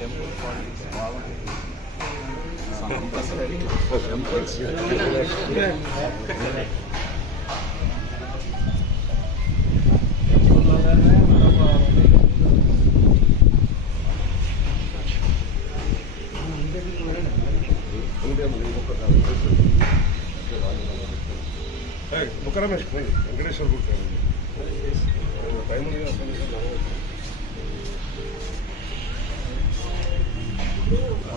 tempo fora de que Só não tá certo. Hey, no caramba, ingresa al volcán. Está en una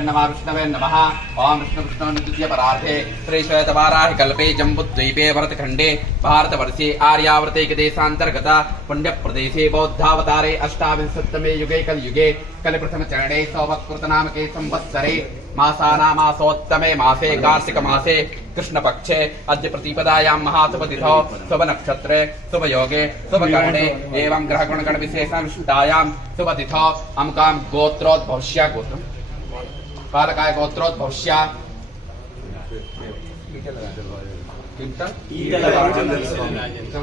नमाविष्णवे नमः भारत वर्षे आर्यावृते देशांतर्गत पुण्य प्रदेश बौद्धावतारे भारतवर्षे युगे कल युगे कल प्रथम युगे कलयुगे। नाम के संवत्सरे। मासानामासोत्तमे मासे कार्तिक मासे कृष्ण पक्षे अद्य प्रतिपदायां महाशुभ तिथौ शुभ नक्षत्रे शुभ योगे शुभ शुभकर्णे एवं ग्रह गुण गण विशेषां शुद्धायां शुभ शुभतिथौ अमकां गोत्रोद्भविष्या गोत्रम्। बालकाय गोत्रोद्भवस्या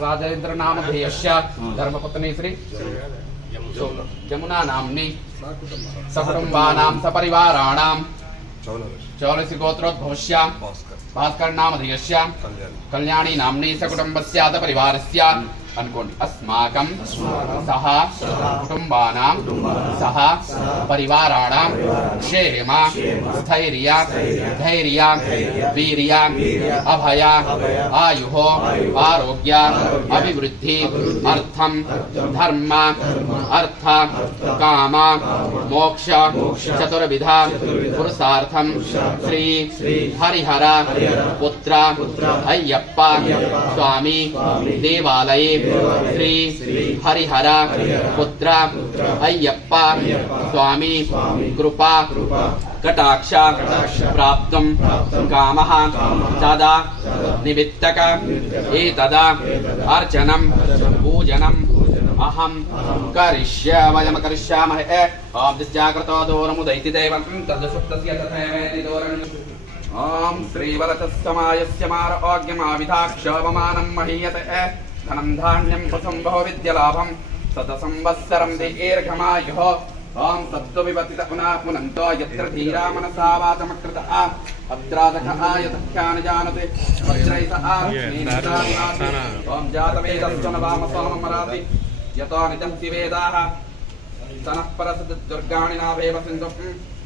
राजेन्द्र नाम ध्येयस्य, धर्मपत्नी श्री यमुना नाम्नि। सकुटुम्बानां सपरिवाराणां। चौलसि भविष्य। भास्कर नाम कल्याणी नाम्नि, सकुटुम्बस्या सपरिवारस्य అనుకోండి అస్మాకం సహ కుటుంబానాం సహ పరివారాణం క్షేమ స్థైర్య ధైర్య వీర్య అభయ ఆయు ఆరోగ్య అభివృద్ధి అర్థం ధర్మ అర్థ కామ మోక్ష చతుర్విధ పురుషార్థం శ్రీ హరిహర పుత్ర అయ్యప్ప స్వామి దేవాలయే श्री हरिहरा, पुत्र, अय्यप्पा, स्वामी, कृपा, कटाक्ष प्राप्त काम तदा निमित्तक अर्चन अर्चनम पूजनम अहम करिष्यामयम करिष्यामहे। ॐ दिस्जाग्रतो दूरमुदैति देवं तदसुप्तस्य तथैवेति दूरम् ॐ श्रीवरतः समायस्य मार ధనం ధాన్యం వసంభవ విద్యలాభం శత సంవత్సరం దీర్ఘమాయుః ఓం సత్వవిపతిత పునః పునంతో యత్ర ధీరా మనసా వాచమకృత అత్రాదక ఆయతఖ్యాన జానతే. వజ్రైత ఓం జాతవేదస్వన వామ సోమమరాతి యతో నిజంతి వేదాः సనః పరసత్ దుర్గాణి నాభేవ సింధు.